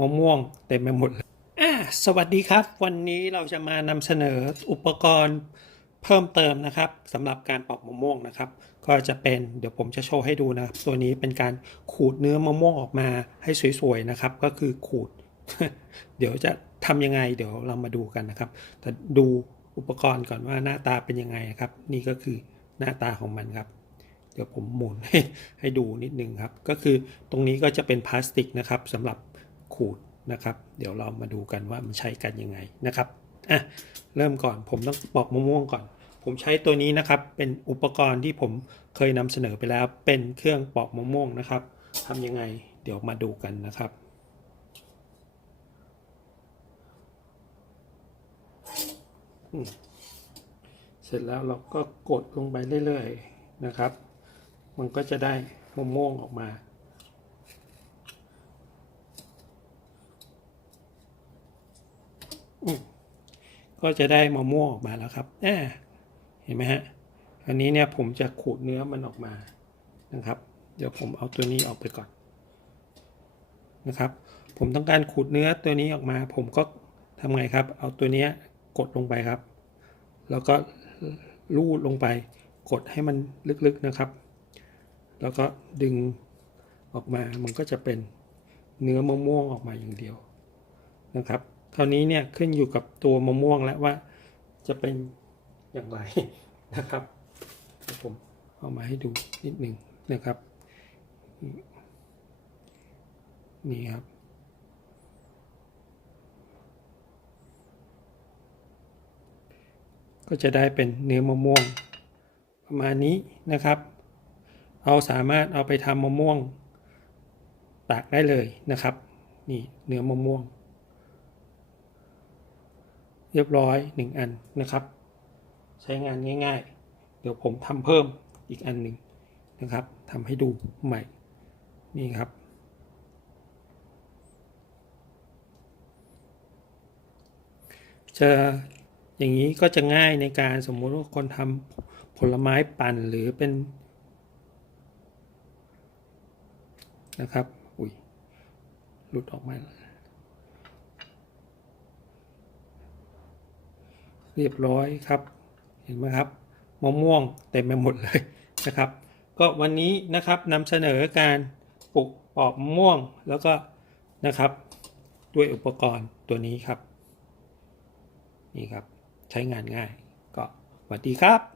มะม่วงเต็มไปหมดเลยอ่าสวัสดีครับ วันนี้เราจะมานำเสนออุปกรณ์เพิ่มเติมนะครับสำหรับการปอกมะม่วงนะครับ ก็จะเป็นเดี๋ยวผมจะโชว์ให้ดูนะตัวนี้เป็นการขูดเนื้อมะม่วงออกมาให้สวยๆนะครับ ก็คือขูด เดี๋ยวจะทำยังไง เดี๋ยวเรามาดูกันนะครับ แต่ดูอุปกรณ์ก่อนว่าหน้าตาเป็นยังไงครับ นี่ก็คือหน้าตาของมันครับเดี๋ยวผมหมุนให้ให้ดูนิดนึงครับ ก็คือตรงนี้ก็จะเป็นพลาสติกนะครับสำหรับ ขูดนะครับ เดี๋ยวเรามาดูกันว่ามันใช้กันยังไงนะครับอะเริ่มก่อนผมต้องปอกมะม่วงก่อน ผมใช้ตัวนี้นะครับ เป็นอุปกรณ์ที่ผมเคยนำเสนอไปแล้ว เป็นเครื่องปอกมะม่วงนะครับทำยังไง เดี๋ยวมาดูกันนะครับเสร็จแล้วเราก็กดลงไปเรื่อยๆนะครับ มันก็จะได้มะม่วงออกมา อืม ก็จะได้มะม่วงออกมาแล้วครับแอาเห็นไหมฮะ อันนี้เนี่ยผมจะขูดเนื้อมันออกมานะครับ เดี๋ยวผมเอาตัวนี้ออกไปก่อนนะครับ ผมต้องการขูดเนื้อตัวนี้ออกมา ผมก็ทำไงครับ เอาตัวนี้กดลงไปครับ แล้วก็ลูดลงไป กดให้มันลึกๆนะครับ แล้วก็ดึงออกมา มันก็จะเป็นเนื้อมะม่วงออกมาอย่างเดียวนะครับ คราวนี้เนี่ยขึ้นอยู่กับตัวมะม่วงแล้วว่าจะเป็นอย่างไรนะครับ ผมเอามาให้ดูนิดหนึ่งนะครับ นี่ครับ ก็จะได้เป็นเนื้อมะม่วง ประมาณนี้นะครับ เอาสามารถเอาไปทำมะม่วงตากได้เลยนะครับ นี่เนื้อมะม่วง เรียบร้อยหนึ่งอันนะครับ ใช้งานง่าย ๆ เดี๋ยวผมทำเพิ่มอีกอันหนึ่งนะครับทำให้ดูใหม่นี่ครับ จะอย่างนี้ก็จะง่ายในการสมมุติว่าคนทำผลไม้ปั่นหรือเป็นนะครับ อุ้ยหลุดออกมา เรียบร้อยครับ เห็นไหมครับมะม่วงเต็มไปหมดเลยนะครับ ก็วันนี้นะครับนำเสนอการปลูกปอกมะม่วงแล้วก็นะครับ ด้วยอุปกรณ์ตัวนี้ครับ นี่ครับ ใช้งานง่าย ก็สวัสดีครับ